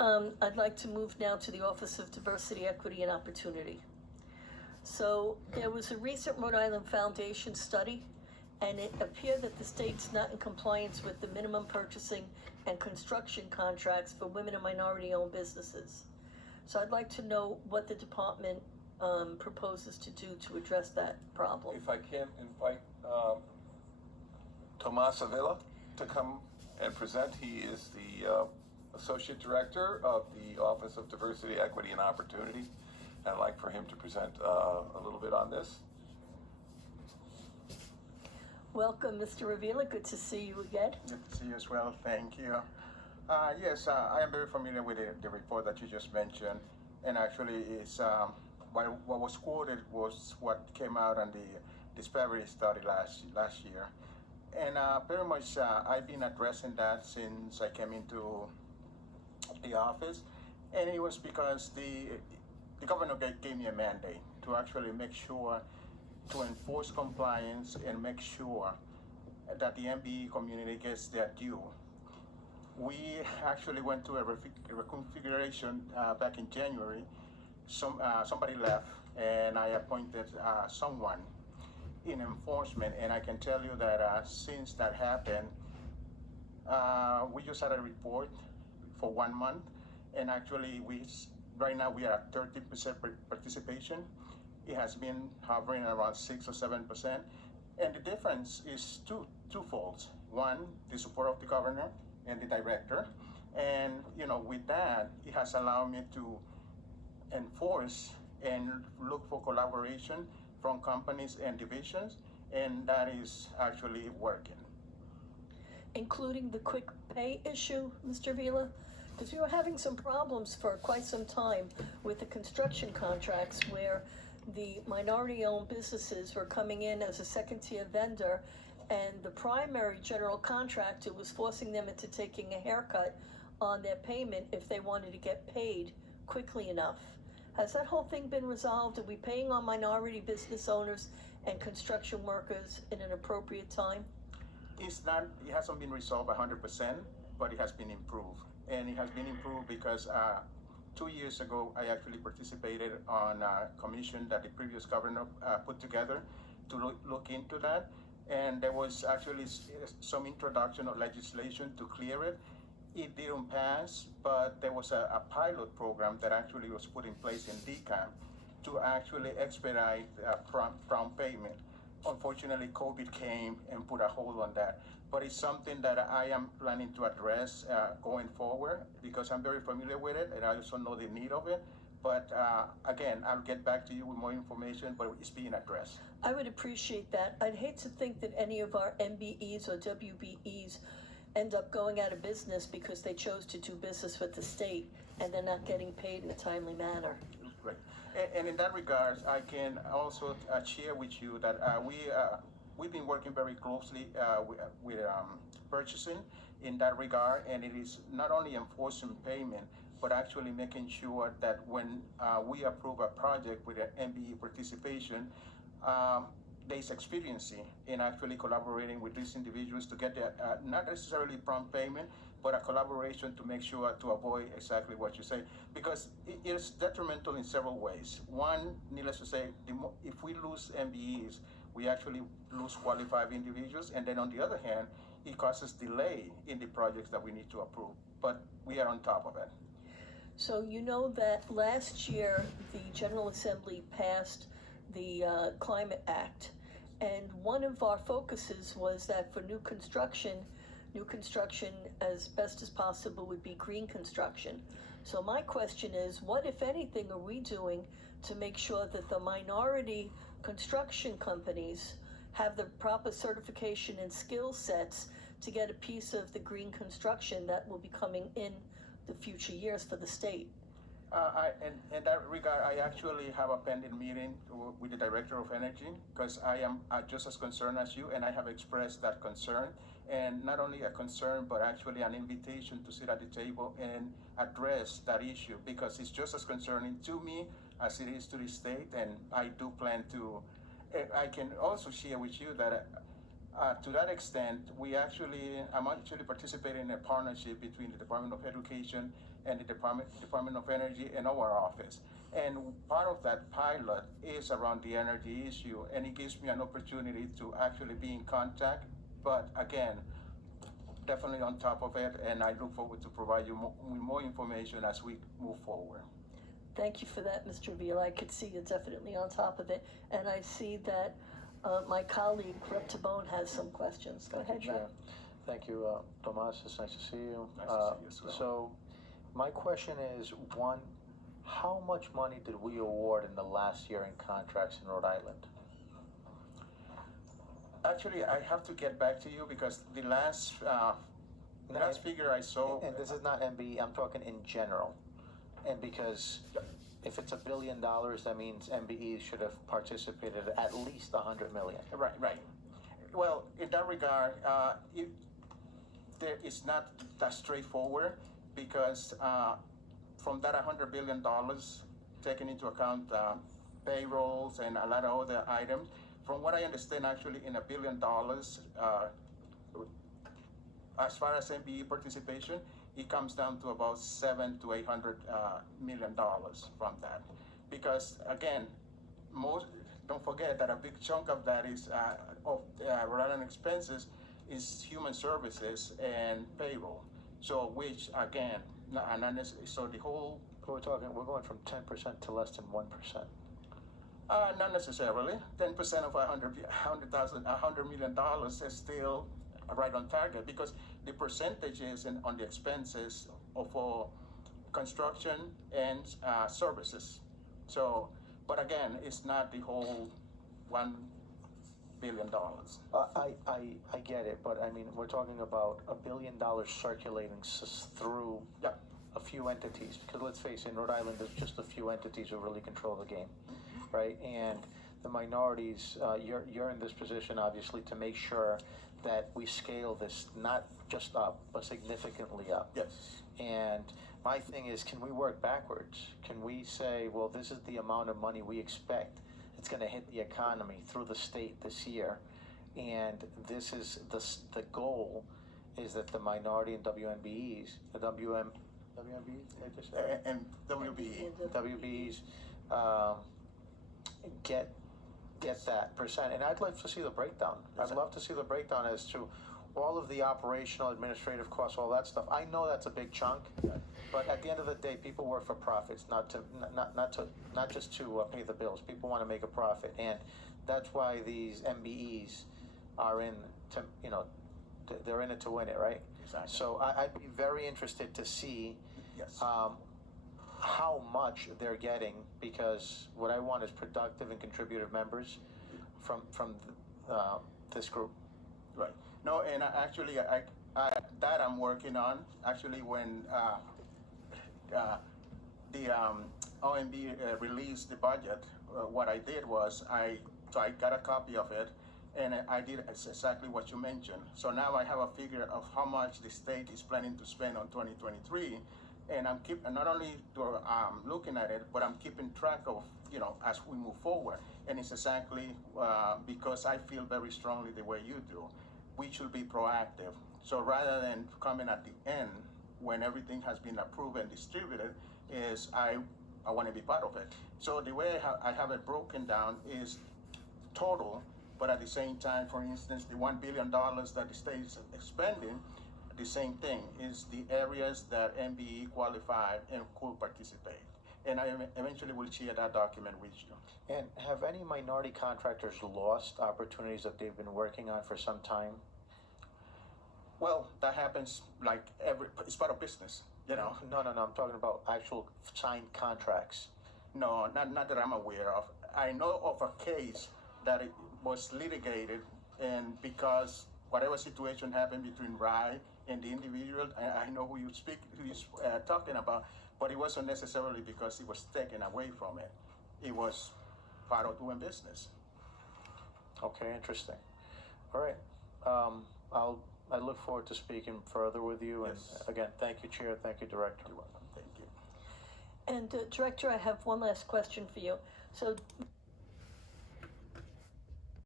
I'd like to move now to the Office of Diversity, Equity, and Opportunity. So there was a recent Rhode Island Foundation study, and it appeared that the state's not in compliance with the minimum purchasing and construction contracts for women and minority-owned businesses. So I'd like to know what the department proposes to do to address that problem. If I can invite Tomás Ávila to come and present. He is the Associate Director of the Office of Diversity, Equity, and Opportunity. I'd like for him to present a little bit on this. Welcome, Mr. Ávila. Good to see you again. Good to see you as well. Thank you. Yes, I am very familiar with the report that you just mentioned, and actually, it's what was quoted was what came out on the disparity study last year, and very much I've been addressing that since I came into the office, and it was because the governor gave me a mandate to actually make sure to enforce compliance and make sure that the MBE community gets their due. We actually went to a reconfiguration back in January. Somebody left, and I appointed someone in enforcement, and I can tell you that since that happened, we just had a report for 1 month, and actually right now we are at 30% participation. It has been hovering around 6 or 7%, and the difference is twofold. One, the support of the governor and the director, and with that, it has allowed me to enforce and look for collaboration from companies and divisions, and that is actually working. Including the quick pay issue, Mr. Ávila? Because we were having some problems for quite some time with the construction contracts where the minority-owned businesses were coming in as a second-tier vendor, and the primary general contractor was forcing them into taking a haircut on their payment if they wanted to get paid quickly enough. Has that whole thing been resolved? Are we paying our minority business owners and construction workers in an appropriate time? It hasn't been resolved 100%, but it has been improved. And it has been improved because 2 years ago, I actually participated on a commission that the previous governor put together to look into that. And there was actually some introduction of legislation to clear it. It didn't pass, but there was a pilot program that actually was put in place in DCAM to actually expedite prompt payment. Unfortunately, COVID came and put a hold on that. But it's something that I am planning to address going forward because I'm very familiar with it and I also know the need of it. But again, I'll get back to you with more information, but it's being addressed. I would appreciate that. I'd hate to think that any of our MBEs or WBEs end up going out of business because they chose to do business with the state and they're not getting paid in a timely manner. Right. And in that regard, I can also share with you that we've been working very closely with purchasing in that regard, and it is not only enforcing payment, but actually making sure that when we approve a project with an MBE participation, there's expediency in actually collaborating with these individuals to get their, not necessarily prompt payment, but a collaboration to make sure to avoid exactly what you say, because it is detrimental in several ways. One, needless to say, if we lose MBEs, we actually lose qualified individuals, and then on the other hand, it causes delay in the projects that we need to approve, but we are on top of it. So you know that last year, the General Assembly passed the Climate Act, and one of our focuses was that for new construction as best as possible would be green construction. So my question is, what, if anything, are we doing to make sure that the minority construction companies have the proper certification and skill sets to get a piece of the green construction that will be coming in the future years for the state? In that regard, I actually have a pending meeting with the Director of Energy because I am just as concerned as you, and I have expressed that concern. And not only a concern, but actually an invitation to sit at the table and address that issue because it's just as concerning to me as it is to the state. And I do plan to, I can also share with you that To that extent, I'm actually participating in a partnership between the Department of Education and the Department of Energy and our office. And part of that pilot is around the energy issue, and it gives me an opportunity to actually be in contact. But again, definitely on top of it, and I look forward to provide you with more information as we move forward. Thank you for that, Mr. Vila. I could see you're definitely on top of it. And I see that my colleague, Rep. Tabone, has some questions. Go ahead, Chair. Rep. Thank you, Tomás. It's nice to see you. Nice to see you as well. So, my question is, one, how much money did we award in the last year in contracts in Rhode Island? Actually, I have to get back to you because the last figure I saw. And this is not MBE, I'm talking in general. And because if it's $1 billion, that means MBE should have participated at least 100 million. Right. Well, in that regard, it's not that straightforward because from that $100 billion, taking into account payrolls and a lot of other items, from what I understand, actually in $1 billion, as far as MBE participation, it comes down to about $700 to $800 million from that. Because again, don't forget that a big chunk of that is of Rhode Island expenses is human services and payroll. So which again, so the whole. We're going from 10% to less than 1%. Not necessarily. 10% of $100 million is still right on target because the percentages on the expenses for construction and services. So, but again, it's not the whole $1 billion. I get it, but I mean, we're talking about $1 billion circulating through a few entities. Because let's face it, in Rhode Island, there's just a few entities who really control the game, right? And the minorities, you're in this position, obviously, to make sure that we scale this not just up, but significantly up. Yes. And my thing is, can we work backwards? Can we say, well, this is the amount of money we expect it's going to hit the economy through the state this year, and this is the goal is that the minority and WMBEs, the WMBEs, And WBE. WBEs, get that percent. And I'd like to see the breakdown. I'd love to see the breakdown as to all of the operational, administrative costs, all that stuff. I know that's a big chunk, but at the end of the day, people work for profits, not just to pay the bills. People want to make a profit, and that's why these MBEs are in to, they're in it to win it, right? Exactly. So I'd be very interested to see how much they're getting, because what I want is productive and contributive members from this group. Right. No, and actually, that I'm working on. Actually, when the OMB released the budget, what I did was I got a copy of it, and I did exactly what you mentioned. So now I have a figure of how much the state is planning to spend on 2023, and I'm not only looking at it, but I'm keeping track of as we move forward. And it's exactly because I feel very strongly the way you do. We should be proactive. So rather than coming at the end when everything has been approved and distributed, is I want to be part of it. So the way I have it broken down is total, but at the same time, for instance, the $1 billion that the state is expending, the same thing is the areas that MBE qualified and could participate. And I eventually will share that document with you. And have any minority contractors lost opportunities that they've been working on for some time? Well, that happens like it's part of business, No, I'm talking about actual signed contracts. No, not that I'm aware of. I know of a case that it was litigated, and because whatever situation happened between RAI and the individual, I know who you're talking about, but it wasn't necessarily because it was taken away from it. It was part of doing business. Okay, interesting. All right. I look forward to speaking further with you. Yes. And again, thank you, Chair. Thank you, Director. You're welcome. Thank you. And Director, I have one last question for you. So